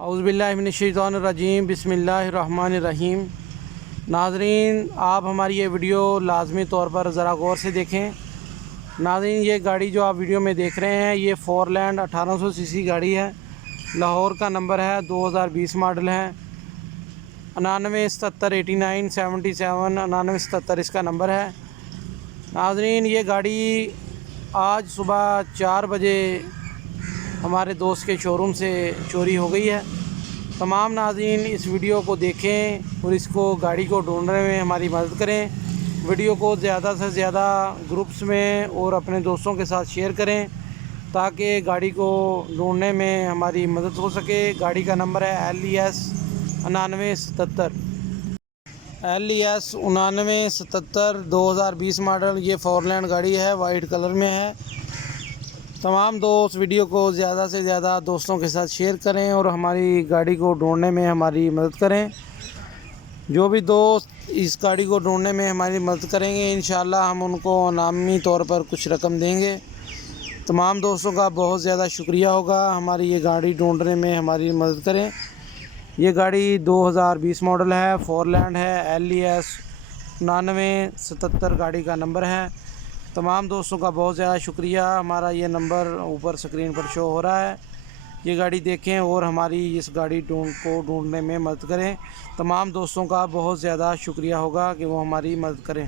اعوذ باللہ من الشیطان الرجیم، بسم اللہ الرحمن الرحیم۔ ناظرین، آپ ہماری یہ ویڈیو لازمی طور پر ذرا غور سے دیکھیں۔ ناظرین، یہ گاڑی جو آپ ویڈیو میں دیکھ رہے ہیں یہ فور لینڈ 1800 سی سی گاڑی ہے، لاہور کا نمبر ہے، 2020 ماڈل ہے، 99778977 9977 اس کا نمبر ہے۔ ناظرین، یہ گاڑی آج صبح 4 بجے ہمارے دوست کے شو روم سے چوری ہو گئی ہے۔ تمام ناظرین اس ویڈیو کو دیکھیں اور اس کو گاڑی کو ڈھونڈنے میں ہماری مدد کریں۔ ویڈیو کو زیادہ سے زیادہ گروپس میں اور اپنے دوستوں کے ساتھ شیئر کریں تاکہ گاڑی کو ڈھونڈنے میں ہماری مدد ہو سکے۔ گاڑی کا نمبر ہے LES 9977 LES 9977 2020 ماڈل۔ یہ فور لینڈ گاڑی ہے، وائٹ کلر میں ہے۔ تمام دوست ویڈیو کو زیادہ سے زیادہ دوستوں کے ساتھ شیئر کریں اور ہماری گاڑی کو ڈھونڈنے میں ہماری مدد کریں۔ جو بھی دوست اس گاڑی کو ڈھونڈنے میں ہماری مدد کریں گے انشاءاللہ ہم ان کو انعامی طور پر کچھ رقم دیں گے۔ تمام دوستوں کا بہت زیادہ شکریہ ہوگا، ہماری یہ گاڑی ڈھونڈنے میں ہماری مدد کریں۔ یہ گاڑی 2020 ماڈل ہے، فور لینڈ ہے، LES 9977 گاڑی کا نمبر ہے۔ تمام دوستوں کا بہت زیادہ شکریہ۔ ہمارا یہ نمبر اوپر سکرین پر شو ہو رہا ہے۔ یہ گاڑی دیکھیں اور ہماری اس گاڑی کو ڈھونڈنے میں مدد کریں۔ تمام دوستوں کا بہت زیادہ شکریہ ہوگا کہ وہ ہماری مدد کریں۔